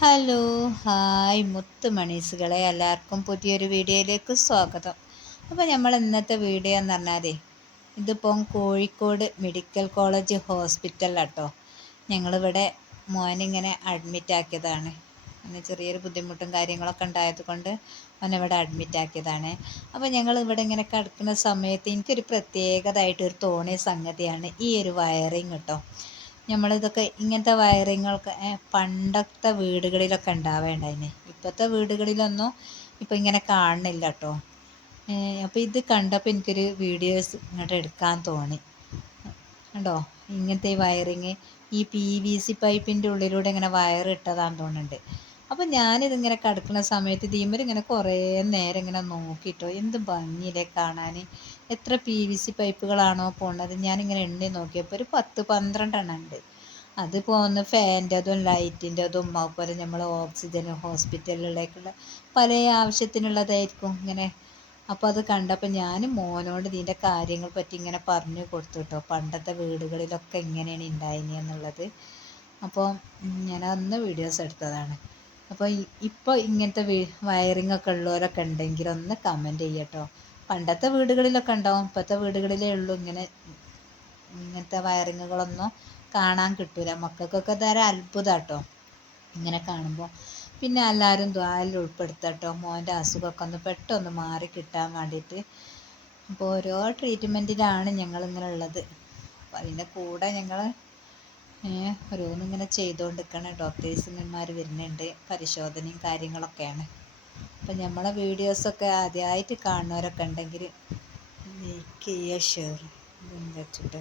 Hello hi മുത്ത് മണീസുകളെ എല്ലാവർക്കും പുതിയൊരു വീഡിയോയിലേക്ക് സ്വാഗതം. അപ്പോൾ നമ്മൾ ഇന്നത്തെ വീഡിയോ എന്ന് പറഞ്ഞാലേ ഇതിപ്പം കോഴിക്കോട് മെഡിക്കൽ കോളേജ് ഹോസ്പിറ്റലിലാട്ടോ ഞങ്ങളിവിടെ മോനിങ്ങനെ അഡ്മിറ്റ് ആക്കിയതാണ്. അങ്ങനെ ചെറിയൊരു ബുദ്ധിമുട്ടും കാര്യങ്ങളൊക്കെ ഉണ്ടായത് കൊണ്ട് അവനിവിടെ അഡ്മിറ്റ് ആക്കിയതാണ്. അപ്പോൾ ഞങ്ങൾ ഇവിടെ ഇങ്ങനെ കിടക്കുന്ന സമയത്ത് എനിക്കൊരു പ്രത്യേകതയായിട്ട് ഒരു സംഗതിയാണ് ഈ ഒരു വയറിങ് കേട്ടോ നമ്മളിതൊക്കെ ഇങ്ങനത്തെ വയറിങ്ങൊക്കെ പണ്ടത്തെ വീടുകളിലൊക്കെ ഉണ്ടാവേണ്ടായിന്. ഇപ്പോഴത്തെ വീടുകളിലൊന്നും ഇപ്പം ഇങ്ങനെ കാണുന്നില്ല കേട്ടോ അപ്പോൾ ഇത് കണ്ടപ്പോൾ എനിക്കൊരു വീഡിയോസ് ഇങ്ങോട്ട് എടുക്കാൻ തോന്നി. കണ്ടോ? ഇങ്ങനത്തെ വയറിങ് ഈ പി വി സി പൈപ്പിന്റെ ഉള്ളിലൂടെ ഇങ്ങനെ വയർ ഇട്ടതാന്ന് തോന്നുന്നുണ്ട്. അപ്പോൾ ഞാനിതിങ്ങനെ കിടക്കുന്ന സമയത്ത് ദീമർ ഇങ്ങനെ കുറേ നേരം ഇങ്ങനെ നോക്കിയിട്ടോ എന്ത് ഭംഗിയിലെ കാണാൻ എത്ര പി വി സി പൈപ്പുകളാണോ പോണത്. ഞാനിങ്ങനെ എണ്ണി നോക്കിയപ്പോൾ ഒരു പത്ത് പന്ത്രണ്ടെണ്ണം ഉണ്ട്. അത് പോകുന്ന ഫാന്റെതും ലൈറ്റിന്റെതും അതുപോലെ നമ്മൾ ഓക്സിജൻ ഹോസ്പിറ്റലിലേക്കുള്ള പല ആവശ്യത്തിനുള്ളതായിരിക്കും ഇങ്ങനെ. അപ്പോൾ അത് കണ്ടപ്പോൾ ഞാൻ മോനോട് ഇതിന്റെ കാര്യങ്ങൾ പറ്റി ഇങ്ങനെ പറഞ്ഞു കൊടുത്തു കേട്ടോ പണ്ടത്തെ വീടുകളിലൊക്കെ എങ്ങനെയാണ് ഉണ്ടായിനി എന്നുള്ളത്. അപ്പോൾ ഞാൻ അന്ന് വീഡിയോസ് എടുത്തതാണ്. അപ്പോൾ ഇപ്പോൾ ഇങ്ങനത്തെ വയറിംഗ് ഒക്കെ ഉള്ളവരൊക്കെ ഉണ്ടെങ്കിൽ ഒന്ന് കമന്റ് ചെയ്യട്ടോ. പണ്ടത്തെ വീടുകളിലൊക്കെ ഉണ്ടാവും. ഇപ്പോഴത്തെ വീടുകളിലേ ഉള്ളൂ. ഇങ്ങനെ ഇങ്ങനത്തെ വയറിങ്ങുകളൊന്നും കാണാൻ കിട്ടൂല. മക്കൾക്കൊക്കെ ഇതൊരു അത്ഭുതാട്ടോ. ഇങ്ങനെ കാണുമ്പോൾ പിന്നെ എല്ലാവരും ദ്വാലിൽ ഉൾപ്പെടുത്തട്ടോ. മോന്റെ അസുഖമൊക്കെ ഒന്ന് പെട്ടെന്ന് മാറി കിട്ടാൻ വേണ്ടിയിട്ട്. അപ്പോൾ ഓരോ ട്രീറ്റ്മെന്റിലാണ് ഞങ്ങളിങ്ങനെ ഉള്ളത്. അപ്പോൾ അതിന്റെ കൂടെ ഞങ്ങൾ ഓരോന്നിങ്ങനെ ചെയ്തുകൊണ്ടിരിക്കണം ഡോക്ടേഴ്സുമാർ വരുന്നുണ്ട്. പരിശോധനയും കാര്യങ്ങളൊക്കെയാണ്. അപ്പം നമ്മളെ വീഡിയോസൊക്കെ ആദ്യമായിട്ട് കാണുന്നവരൊക്കെ ഉണ്ടെങ്കിൽ ലൈക്ക് ഷെയർ വെച്ചിട്ട്.